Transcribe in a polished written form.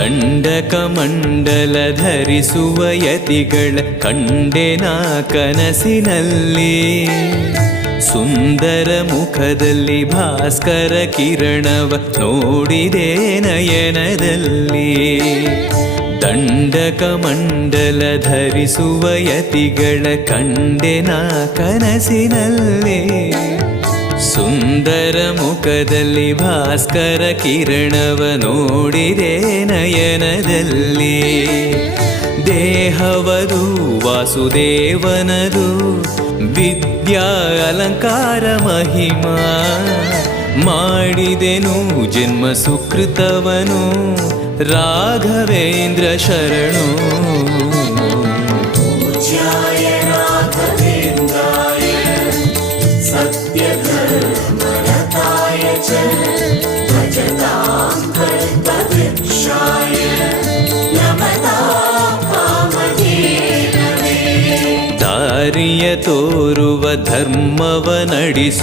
ದಂಡಕಮಂಡಲ ಧರಿಸುವ ಯತಿಗಳ ಕಂಡೆನ ಕನಸಿನಲ್ಲಿ. ಸುಂದರ ಮುಖದಲ್ಲಿ ಭಾಸ್ಕರ ಕಿರಣವ ನೋಡಿದೆ ನಯನದಲ್ಲಿ. ದಂಡಕಮಂಡಲ ಧರಿಸುವ ಯತಿಗಳ ಕಂಡೆನ ಕನಸಿನಲ್ಲಿ. ಸುಂದರ ಮುಖದಲ್ಲಿ ಭಾಸ್ಕರ ಕಿರಣವ ನೋಡಿದೆ ನಯನದಲ್ಲಿ. ದೇಹವದು ವಾಸುದೇವನದು ವಿದ್ಯಾ ಅಲಂಕಾರ ಮಹಿಮಾ. ಮಾಡಿದೆನು ಜನ್ಮ ಸುಕೃತವನು ರಾಘವೇಂದ್ರ ಶರಣು. ದಾರಿಯ ತೋರುವ ಧರ್ಮವ ನಡೆಸು